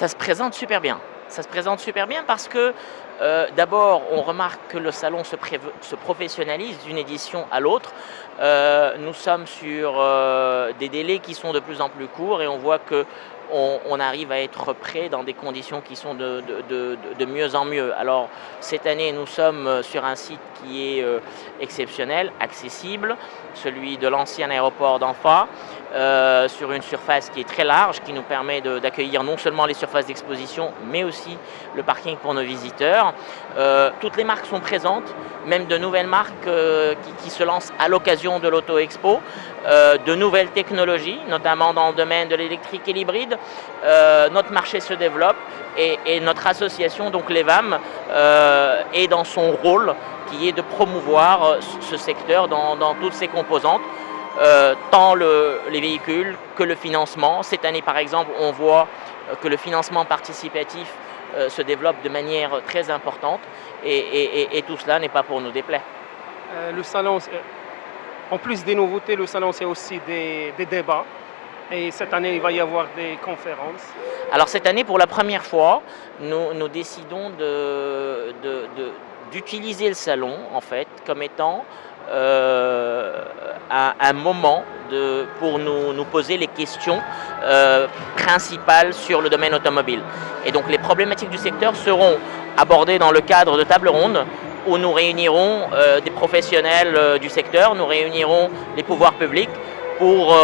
Ça se présente super bien. Ça se présente super bien parce que d'abord, on remarque que le salon se professionnalise d'une édition à l'autre. Nous sommes sur des délais qui sont de plus en plus courts et on voit que on arrive à être prêt dans des conditions qui sont de mieux en mieux. Alors cette année, nous sommes sur un site qui est exceptionnel, accessible, celui de l'ancien aéroport d'Anfa, sur une surface qui est très large, qui nous permet d'accueillir non seulement les surfaces d'exposition, mais aussi le parking pour nos visiteurs. Toutes les marques sont présentes, même de nouvelles marques qui se lancent à l'occasion de l'Auto Expo, de nouvelles technologies, notamment dans le domaine de l'électrique et l'hybride. Notre marché se développe et notre association, donc l'EVAM, est dans son rôle qui est de promouvoir ce secteur dans toutes ses composantes. Tant les véhicules que le financement. Cette année, par exemple, on voit que le financement participatif se développe de manière très importante et tout cela n'est pas pour nous déplaire. Le salon, en plus des nouveautés, le salon, c'est aussi des débats. Et cette année, il va y avoir des conférences. Alors cette année, pour la première fois, nous décidons d'utiliser le salon, en fait, comme étant un moment pour nous poser les questions principales sur le domaine automobile. Et donc les problématiques du secteur seront abordées dans le cadre de tables rondes où nous réunirons des professionnels du secteur, nous réunirons les pouvoirs publics pour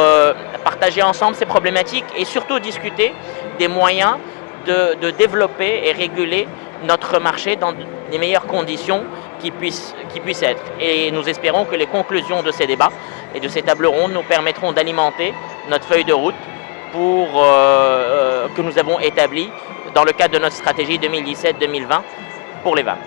partager ensemble ces problématiques et surtout discuter des moyens de développer et réguler notre marché dans les meilleures conditions qui puissent être. Et nous espérons que les conclusions de ces débats et de ces tables rondes nous permettront d'alimenter notre feuille de route que nous avons établie dans le cadre de notre stratégie 2017-2020 pour les VAM.